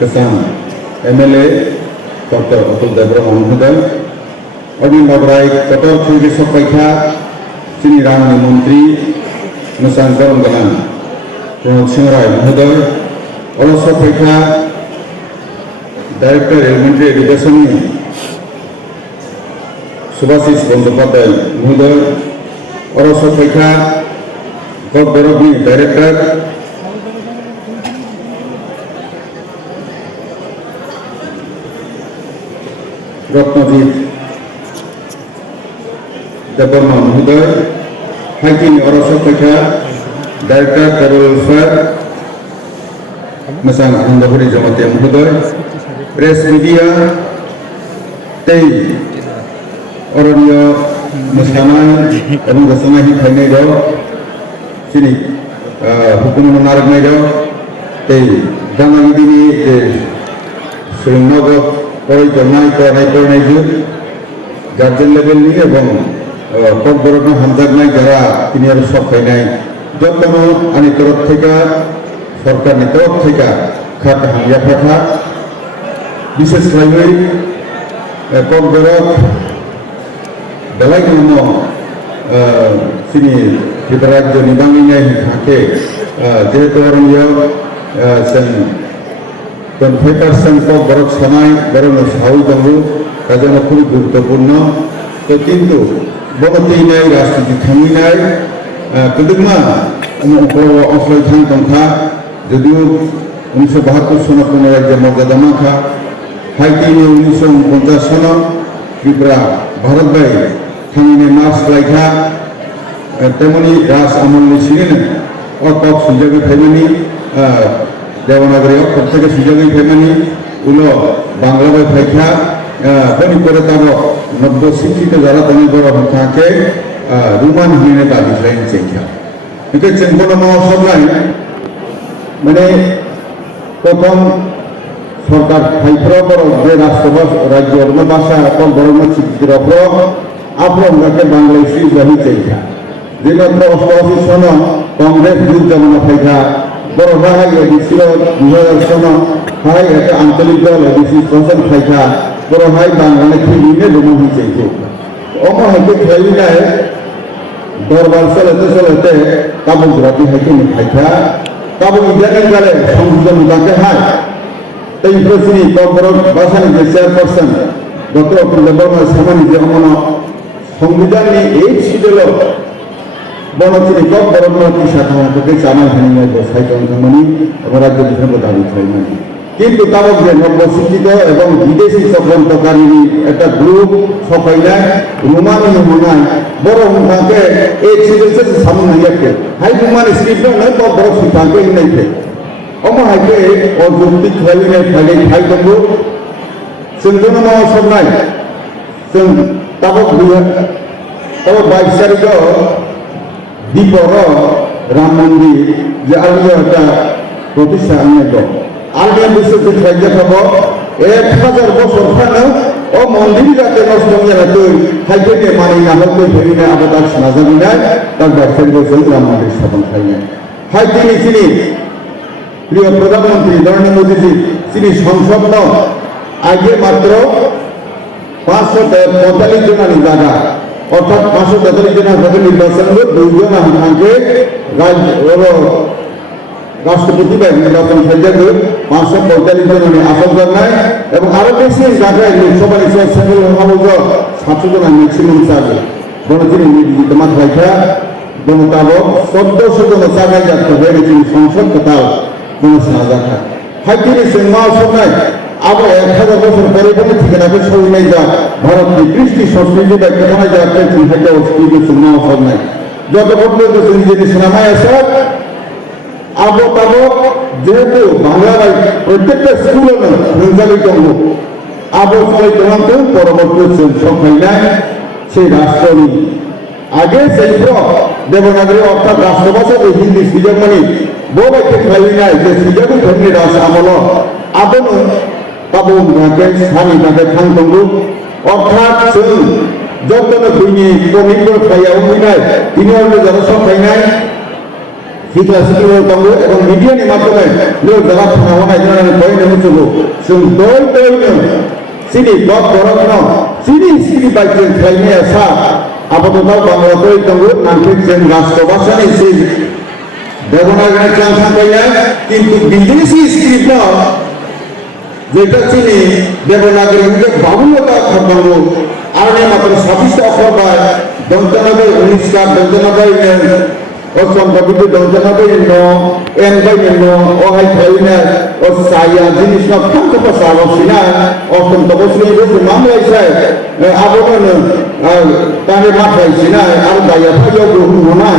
Kesang MLA Dr. Atul Debra Mहोदय Odin Babrai Kotor Khilgi Sopaikha Sini Ramni Mantri Nusan Karam Galan Pranab Singh Rai Mहोदय Olo Sopaikha Director Elementary Education Subhasis Bandyopadhyay Mहोदय Olo Sopaikha Gopgarovni Director Ratnajit Debarma Mहोदय Haikini Olo Sopaikha Director Tribal Welfare Masang Andhapuri Jamatia Mहोदय Press Media Tei Orania Musana Ebong Gasanahi Khainai Jao Sini Hukum Menariknai Jao Tei Danagidini Surinago Poritonai Kornai Ju Guardian level ni ebong Pogborogno Hamjagnai Jara Tini Aru Sob Khainai Jottono Ani Torok Theka Sorkar ni Torok Theka Khat Hamya Phatha Bishes Khainai Pogborog Dalai Nomo Sini Triparajyo Nibanginai Hake Jehetu Orangyo Sen 25% Pogborog Sanai Borono Sahau Dangu Kajana Khub Guruttopurno To Kintu Bogotinai Rastiti Thaminai Kedugma Osloi Thang Tongkha Jodiu 1972 সনে কোনো রাজ্যে মর্যাদা মাখা হাইকিনি 1949 সন Tripura Bharat by থামিনে মাস লাইখা তেমনি রাস আমলনি ছিলেন অকক সুযোগে ফেমানি দেবনাগরী অক্ষর থেকে সুযোগে ফেমানি উলো বাংলা বাই ফাইখা বনি করে তাব নব্য শিক্ষিত যারা তনি বড় থাকে রুমান হিনে দাবি লাইন চেখা একে চেঙ্গন মহোৎসব নাই মানে প্রথম সরকার ফাইফ্রা বড় যে রাজ্য ভাষা এখন বড় স্বীকৃতির অপর আপনাকে বাংলাদেশি জাহি চেখা যে মাত্র 88 সন কংগ্রেস যুদ্ধ জমানা ফাইখা বড় রাহাই এডিসিল 2000 সন হাই একটা আঞ্চলিক দল এডিসি শাসন ফাইখা বড় হাই বাংলাদেশ নিয়ে জমা হয়েছে অমর হাইকে খেলি নাই দরবার চলতে কাবুল রাতি হাইকে ফাইখা কাবুল ইদানে গেলে সংযোজন তাকে হাই তাই প্রশ্নী কবরক বাসানি যে চেয়ারপারসন ডক্টর অতুল দেববর্মা সামানি যে অমন সংবিধাননি এই ছিল বনচিনি কবরক শাখা থেকে চামাই হানি সাইকেল থামানি এবং রাজ্য বিধান দাবি খাইমানি কিন্তু তাবক যে নব্য শিক্ষিত এবং বিদেশি চক্রান্তকারী একটা গ্রুপ সবাইলাই রুমানি মনায় বড় মুখাকে এই ছিল সামনে ইয়াকে হাই রুমানি স্ক্রিপ্ট নয় কবরক শিখাকে ইনাইতে অমর হাইকে অযৌক্তিক খাইনাই ফাইলে খাই দঙ্গু जों মহোৎসব নাই जों তাবক 22 তারিখেও দীপর রাম মন্দির যে আলিয়া একটা প্রতিষ্ঠা আনিত আলিয়া বিশ্বজিৎ রাজ্য খাব 1000 বছর খানো ও মন্দির যাতে নষ্ট হয়ে না তুই হাইকে মানি না হতে ফেরি না আবার শোনা যাবি না তার 22 বছর রাম মন্দির স্থাপন খাই না হাই তিনি প্রিয় প্রধানমন্ত্রী নরেন্দ্র মোদীজি তিনি সংসদ আগে মাত্র 545 জনানি জায়গা অর্থাৎ 543 জনের হবে নির্বাচন দুইজন আমাকে রাষ্ট্রপতি বা নির্বাচন সাজাগ 545 জনের আসল জায়গায় এবং আরো বেশি জায়গায় লোকসভা নির্বাচনের সমাবেশ 700 জন ম্যাক্সিমাম চার্জ গণতির নির্বাচিত মাত্রাইটা গণতাবক 1400 জন জায়গায় যাচ্ছে হয়েছে সংসদ কোথাও গণসভা জায়গা হাইকিনি সিনেমা সময় আবার 1000 বছর পরে পরে ঠিকানাকে সই নাই যা ভারতের কৃষ্টি সংস্কৃতি বা কেমন যাচ্ছে চিন্তাকে অস্তিত্ব সিনেমা সময় যত পর্যন্ত নিজের সিনেমায় আসে আবো তাবো যেহেতু বাংলায় প্রত্যেকটা স্কুলে সঞ্চালিত হোক আবো সবাই তোমার পরবর্তী সংখ্যায় নেয় সেই রাষ্ট্রনী আগে সেই দেবনাগরী অর্থাৎ রাষ্ট্রভাষা যে হিন্দি সুযোগমণি বউবাইকে খাই নাই যে সুযোগ ধর্মী রাস আমল আবন তাবো তাকে স্থানী তাকে থানতঙ্গু অর্থাৎ যত দুইনি কমিট করে খাইয়া উঠি নাই তিনি যারা সব খাই নাই শিক্ষা শিক্ষিত দंगो এবং মিডিয়াनि মাধ্যমে লোক যারা থানাওয়ানাय জানাनै কয়नो मुसुगो जों दयनो सिनि गप बरनो सिनि बायजों खालामनाया सा आपातताव बांलादेश दंगो नामफिक जों राष्ट्र भाषानि सि देवनागरी चाल थांबायना किन्तु बिदेशी स्क्रिप्ट যেটা চিনি দেবনাগরী বাহুল্যতা থাকবো আর মাত্র 26 অক্ষর বা 99 19 কার 99 o sampai itu dongeng apa ini no, enggak ini no, oh hai kayaknya, oh saya jenis nak kan tu pasal sini, oh tentu sini itu mampu saya, apa mana, tadi mampu sini, ada daya payah guru mana,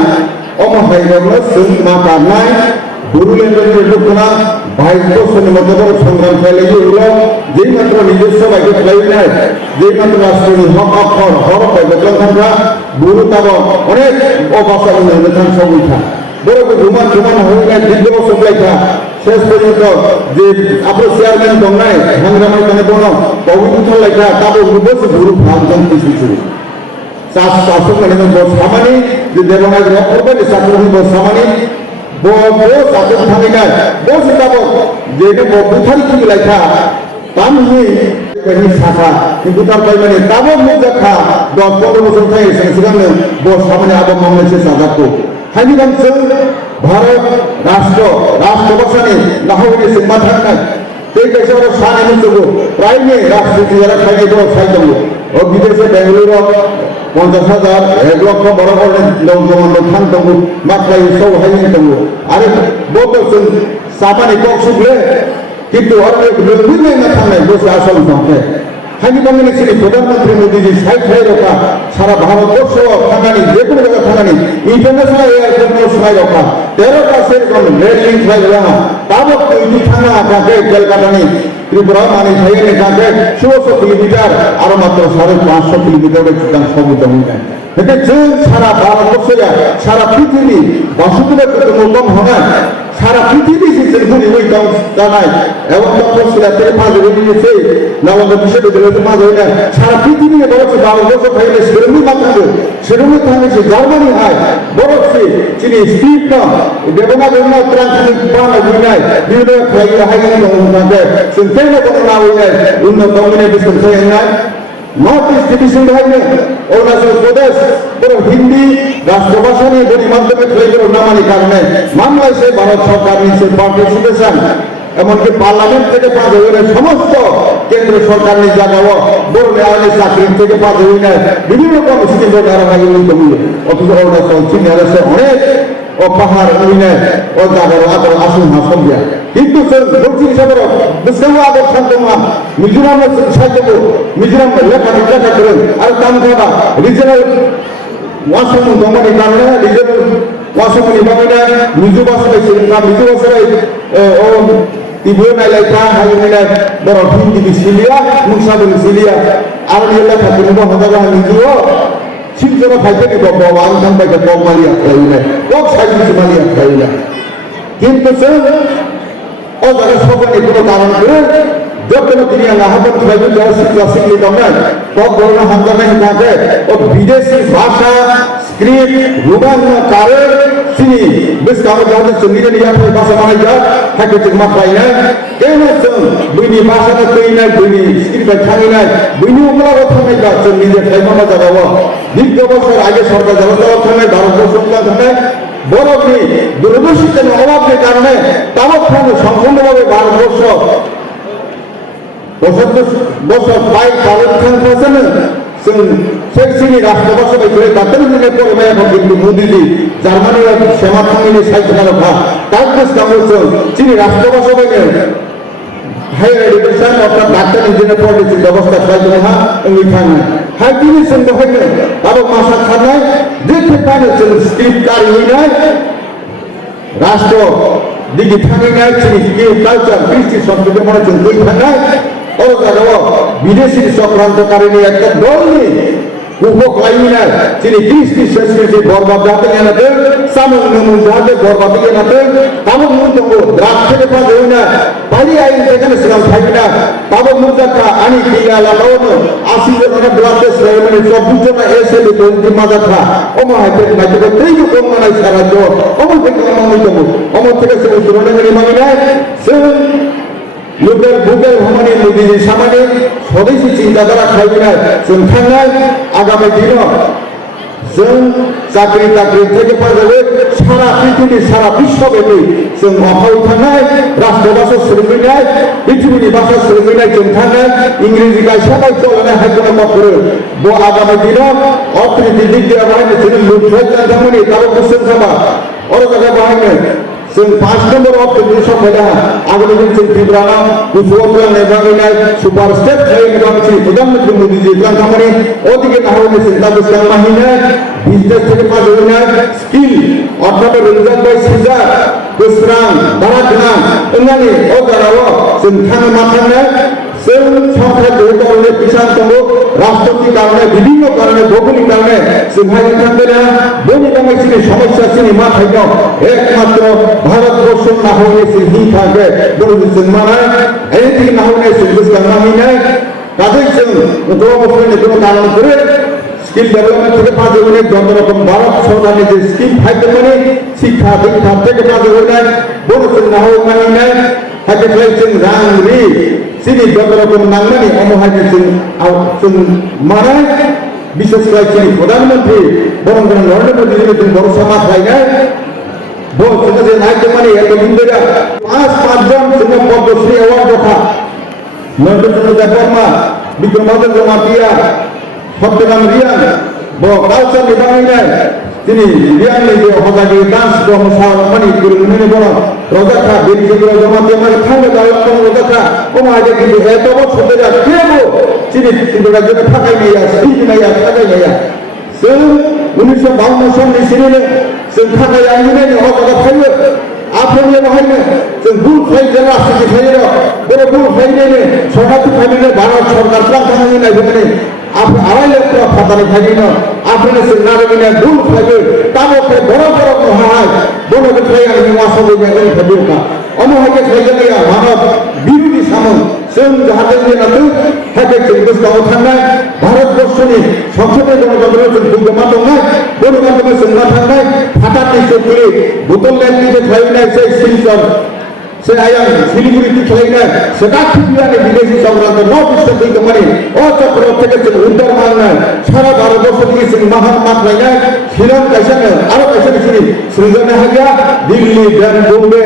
oh mahai guru sini makan naik, guru yang itu kena, baik tu sini macam apa sangkan kali itu ulang, jadi macam ni just sebab itu kayaknya, jadi macam asal hak akar, hak apa betul kan? guru tahu, orang oh bahasa ini macam semua. Baru rumah hari ini video supply था, शेष पर्यंत जे आपले शेअरमॅन दोंगनाय हंगामाय कने बोनो, पवित्र लायका ताबो रुबस गुरु भांजन तिसुचु. शासक कने बो सामानी जे देवनाय रखोबे साकरनि बो सामानी बो साकन थांगिना बो सिताबो जेने बो बुथारि कि लायका तामहि कनि साखा किन्तु तार बायमाने ताबो मुजाखा 10-15 বছর थाय सिगांनो बो सामानी आबो मावनायसे साजाखौ हानि बांसो भारत राष्ट्र भाषानि नाहौनि सिमा थांनाय ते कैसे साने मुसुगो प्रायनि राष्ट्र जरा खायनि दो साइदो और विदेशे बेंगलुरु 50,000 1 লক্ষ বড় বড় নৌজওয়ান থান দंगो মাত্রাই সব হাইনি দंगो আরে বতসুন সাবানি কক্সুগলে কিন্তু অরে লুমিনে না থানায় বসে আসল সংখ্যা হানি বাংলাদেশ থেকে প্রধানমন্ত্রী মোদীজি সাইড হয়ে রাখা সারা ভারতবর্ষ থানানি যে কোনো জায়গা থানানি ইন্টারন্যাশনাল এয়ারপোর্ট সময় রাখা 13টা সেরকম রেল লিঙ্ক হয় রাখা তাবক তুই থানা কাকে কলকাতানি ত্রিপুরা মানে থাইনে কাকে 1600 কিলোমিটার আর মাত্র 550 কিলোমিটারের চিন্তা সমুদ্র হয়ে এটা যে সারা ভারতবর্ষে সারা পৃথিবী বাসুদেবের কম হবে সারা পৃথিবী সিস্টেমগুলি ওই জানায় এবং তপশিলা থেকে 5 হয়ে গিয়েছে নালন্দা বিশ্ববিদ্যালয়ে 5 হয়ে যায় সারা পৃথিবী বড় ভারতবর্ষ খাইলে সেরকমই মাত্রা সেরকমই থাকে সে জার্মানি হয় বড় সে চিনি স্পিড না দেবনাগরী না ট্রান্সলেট বানা হয়ে যায় বিভিন্ন খাইলে হাইলে থাকে সিস্টেমে কোনো না হয়ে যায় উন্নত দমনে বিস্তার হয়ে যায় নর্থ ইস্ট ডিভিশন হয়নি অরুণাচল প্রদেশ পুরো হিন্দি রাষ্ট্রভাষা নিয়ে গণমাধ্যমে খেলে নামানি কারণে মামলায় সে ভারত সরকার নিচ্ছে পার্টিসিপেশন এমনকি পার্লামেন্ট থেকে 5 হয়ে সমস্ত কেন্দ্র সরকার নিজ জায়গাও বড় লেভেলে চাকরি থেকে 5 হয়ে যায় বিভিন্ন কর্মসূচি দ্বারা উন্নত হয়ে অথচ অরুণাচল চীন এলাকা অনেক ও পাহাড় উইনে ও জায়গার আদর আসুন হাসন দিয়া কিন্তু দক্ষিণ সাগর বিশ্বও আদর শান্তমা মিজোরামের সাহায্য মিজোরাম লেখা করেন আর কাম খাবা রিজনাল ওয়াসম দমনের কারণে রিজনাল ওয়াসম নিবামিনা মিজো ভাষায় না মিজো ভাষায় ও ইবো নাইলাইতা হাইমিনা বড় হিন্দি সিলিয়া মুসাবুল সিলিয়া আর লেখা করেন হদাবা মিজো 심지어 발전이 뭐 왕상밖에 못 말이야 그러네 꼭 사진이 말이야 그러네 কিন্তু 어제가 소관이 কোনো কারণ করে যখন তিনি আলাহাবাদ ট্রাইবাল জাস্টিস ক্লাসিকলি গভর্নমেন্ট তো করোনা হামদানে হিসাবে ও বিদেশি ভাষা স্ক্রিপ্ট রুবান কারে তিনি বেশ কামে যাতে চন্ডিগড় নিয়ে আসে ভাষা মানে যা থাকে ঠিক মাত্রায় না কেন বুইনি ভাষাটা কই না বুইনি স্ক্রিপ্ট খাই না বুইনি ওগুলা কথা নাই যা চন্ডিগড় খাইমানা যাবো দীর্ঘ বছর আগে সরকার জনতার সামনে ভারতবর্ষ থাকে বড়কি দূরদর্শিতার অভাবের কারণে তাবৎক্ষণ সম্পূর্ণভাবে ভারতবর্ষ 75 বছর প্রায় ভারতখান হয়েছেন সেখানে রাষ্ট্রভাষা করে তাদের দিনের পরে এখন কিন্তু মোদীজি জার্মানির শ্যামা থামিনে সাহিত্য রক্ষা তার কাছ কামড়ছেন চিনি রাষ্ট্রভাষা হায়ার এডুকেশন অর্থাৎ ডাক্তার ইঞ্জিনিয়ার পড়েছে ব্যবস্থা সাহায্য হা ওই থানা হাই তিনি সঙ্গে হয় না আরো মাসা খানায় দেখতে পারে স্ক্রিপ্ট কার হই না রাষ্ট্র দিকে থানে নাই চিনি কালচার কৃষ্টি সংস্কৃতি মনে দুই থানায় ও জানো বিদেশি চক্রান্তকারী একটা দল নিয়ে উপক্লাইমিনার চিনি কৃষ্টি সংস্কৃতি বরবাদ জাতে জানাতে samung namun jahat berbagi yang ada tabung untuk draft থেকে পাওয়া যায় না পারি আইন যেখানে সেখানে থাকবে না tabung মুজাকা আনি কিলা লাগানো 80 জনের ব্লাড টেস্ট মানে 24 জন এসে দিতে মাজাকা ওমা হাইতে নাইতে তেই কোন মানাই সারা তো ওমা থেকে মামি তো ওমা থেকে সে উত্তরণে মামি না সে লোকের বুকের ভ্রমণে মোদীজি সামনে স্বদেশী চিন্তাধারা খাইবে না जों थांनाय আগামী দিন जों চাকরি চাকরি থেকে পাওয়া সারা পৃথিবী সারা বিশ্বব্যাপী जों অভাব থানায় রাষ্ট্রভাষা সোলোমিনায় পৃথিবীর ভাষা সোলোমিনায় जों থানায় ইংরেজি গাই সবাই চলনে হাইকোর্ট মত করে আগামী দিন অর্থনীতি দিক দিয়ে বাহিনী ছিল লুটফাই জানতামনি তারও কোশ্চেন খাবা ওর কথা বাহিনী जों 5 নম্বর অর্থনীতি সম্পদা আগামী দিন जों ত্রিপুরা কুফুয়ালা নেভাগিনায় সুপার স্টেট খাইয়ে বাংলাদেশি প্রধানমন্ত্রী মোদীজি জানতামনি ওদিকে না হলে চিন্তা বিস্তার মাহিনায় বিজনেস থেকে পাওয়া যাবে না স্কিল অর্থাৎ রিজার্ভ বাই সিজার কুসরান বারাকনা এনানি ও দ্বারাও जों थांनो माथांनो जों সংখ্যা ধরে কিষাণ তঙ্গ রাষ্ট্রীয় কারণে বিভিন্ন কারণে ভৌগোলিক কারণে जों হাইতে থাকবে না বনি বাংলাদেশি সমস্যা চিনি মাথায় দাও একমাত্র ভারতবর্ষ না হলে হি থাকবে বলে जों মানায় এই না হলে जों বুঝলাম মামিনায় কাজেই जों দোয়া কোনো কারণ করে স্কিল ডেভেলপমেন্ট থেকে পাওয়া যাবে যত রকম ভারত সরকারের যে স্কিম থাকতে পারে শিক্ষা দীক্ষা থেকে পাওয়া যাবে বলেছেন না হোক মানি নাই হাতে ফেলেছেন রাং রি সিনি যত রকম নাঙ্গানি অমহাইতে जों মানায় বিশেষ করে তিনি প্রধানমন্ত্রী বরং নরেন্দ্র মোদী তিনি বড় সমাজ হয় না বলছেন যে নাইতে মানে এত বিন্দুরা 5 জন তিনি পদ্মশ্রী অ্যাওয়ার্ড কথা নরেন্দ্র দেববর্মা বিক্রমাদিত্য মাতিয়া সত্যনাম রিয়ান কালচার বিভাগের তিনি রিয়ান নিজে হজাগি ডান্স কর্মশালা গুরুমুনি বড় রজাখা বীরচন্দ্র জমাতে মানে থাঙ্গে দাঁড়ানো রজাখা ওমাকে কিন্তু এত বছর ধরে কেবো চিনি কিন্তু রাজ্যে থাকাই নাইয়া সিটি নাইয়া থাকাই নাইয়া जों 1952 सालनि सिरिने जों थाखाय आइने हजागा थायो आफानि बाहायनो जों बुल फाइ जरा सिटि थायो बे बुल फाइने सरकारनि फाइने भारत सरकार खालामनानै नायबोनानै आप आरायले फातानि फाइनो आपने जों नारेगिना बुल फाइबो ताबोके बड़ बड़ महाय बड़ बथाय आंनि वासाबो बेगल फाइबोका अमहायके थायजोनिया भारत बिरुदि सामन जों जाहाथे जेनातो हाके जों गोसोआव थांनाय भारतबर्षनि संसदीय गणतन्त्र जों बुंगोमा दंनाय गणतन्त्र जों मा थांनाय फातानि चौधुरी भुटन लेकनि थायनाय से सिलचर से आयां सिलिगुड़ी थायनाय सेटा टिपियानि विदेशी संग्रांत नौ विश्व दैगमानि ओ चक्र থেকে जों उद्धार माननाय सारा भारतबर्ष থেকে जों महान माथलायनाय शिलं कायसानो आरो कायसा बिसोरनि सृजनो हाया दिल्ली बम्बे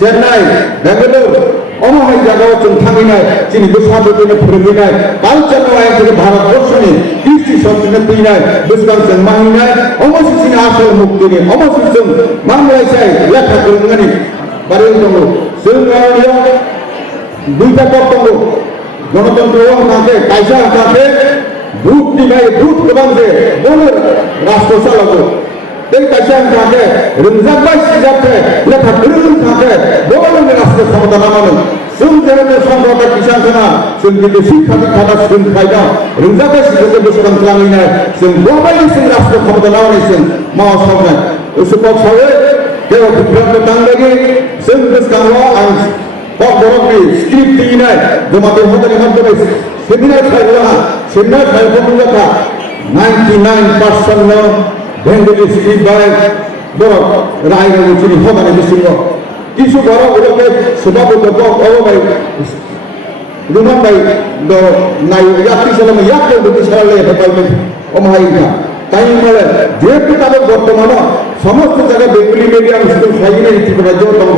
चेन्नाई बेंगलुरु अमहाय जायगायाव जों थांनाय जोंनि गोसाबोनो फोरोंनाय कालचार आयेन থেকে भारतबर्षनि कृषि संस्कृति फैनाय बेसेबां जों मानिनाय अमसिनि आसल मुक्तिनि अमसिजों मामलायसाय लेखा फोरोंनानै बारे दङ जों गारियाव दुइटा पद दङ गणतन्त्रआव माखे कायसा माखे भूत दिबाय भूत गोबां जे बनो राष्ट्र सालागो दै कायसा माखे रोंजाबाय सिजाबथे लेखा गोरों माखे बनो राष्ट्र क्षमता नामानो जों जेरै सम्राट किसान खाना जों गिदिर शिक्षा दीक्षा सोलोंथाइदा रोंजाबाय सिजाबथे बेसेबां खालामनाय जों बबायदि जों राष्ट्र क्षमता नामानो जों मावसावनाय उसुपक सावे जेराव बिफ्रामखौ दांबायदि जों गोसोखाङो आं बर'नि स्क्रिप्ट दिनाय जमाते हदानि मानदों सेमिनार खायला सेमिनार खायफोरखौ 99% बेंगली स्क्रिप्ट बाय बर' रायजोनि जोंनि हदानि बिसिङाव किसु बर' उलके सभापति अबाय रुमानबाय द नाय यात्रि सालाम यात्रि दुति सालाले हेफाजाब अमहायिका তাই বলে যেহেতু তাদের বর্তমানে সমস্ত জায়গায় বেঙ্গলি মিডিয়াম স্কুল খাইনে রাজ্য দম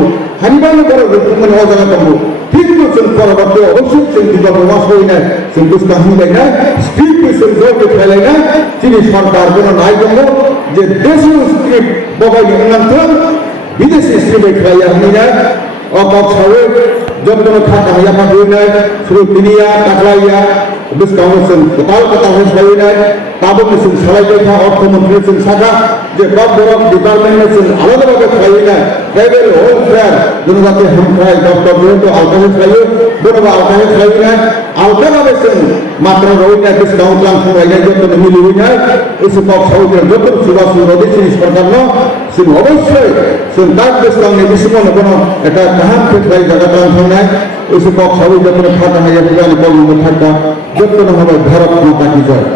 হানিবানি করে মানে অজানা দম কিন্তু जों পরবর্তী অবশ্যই जों দিবা প্রমাস হই না जों বুঝতাম নাই না স্ক্রিপ্ট जों জোর ফেলাইনা যিনি সরকার কোন নাই দম যে দেশীয় স্ক্রিপ্ট বগাইনি অনন্তর বিদেশি স্ক্রিপ্ট খাইয়া হই না অবাক সবে যত খাতা হইয়া পাবো না শুরু দুনিয়া টাকলাইয়া ডিসকাউন্টেশন কোথাও কথা হয়েছে তাবো কিছু সবাই দেখা অর্থমন্ত্রী শাখা যে বড় ডিপার্টমেন্ট আলাদাভাবে খাইয়ে না ট্রাইবেল ওয়েলফেয়ার জনজাতি হামফাই ডক্টর যেহেতু আলকাহে খাইয়ে বড় আলকাহে খাইয়ে না আলকাভাবে মাত্র রইনা ডিসকাউন্ট লাংসং রাইনাই যত মিলি হইনা এসে পক সাউথের যত সুবাস নদী জিনিস সরকার অবশ্যই তার ডিসকাউন্ট বিশ্বমন কোনো একটা কাহান ক্ষেত্রে জায়গা লাংসং নাই এসে পক সাউথ যত খাতা হাইয়া থাকা কলম থাকা যত হবে ভারত মাতা কি জয়।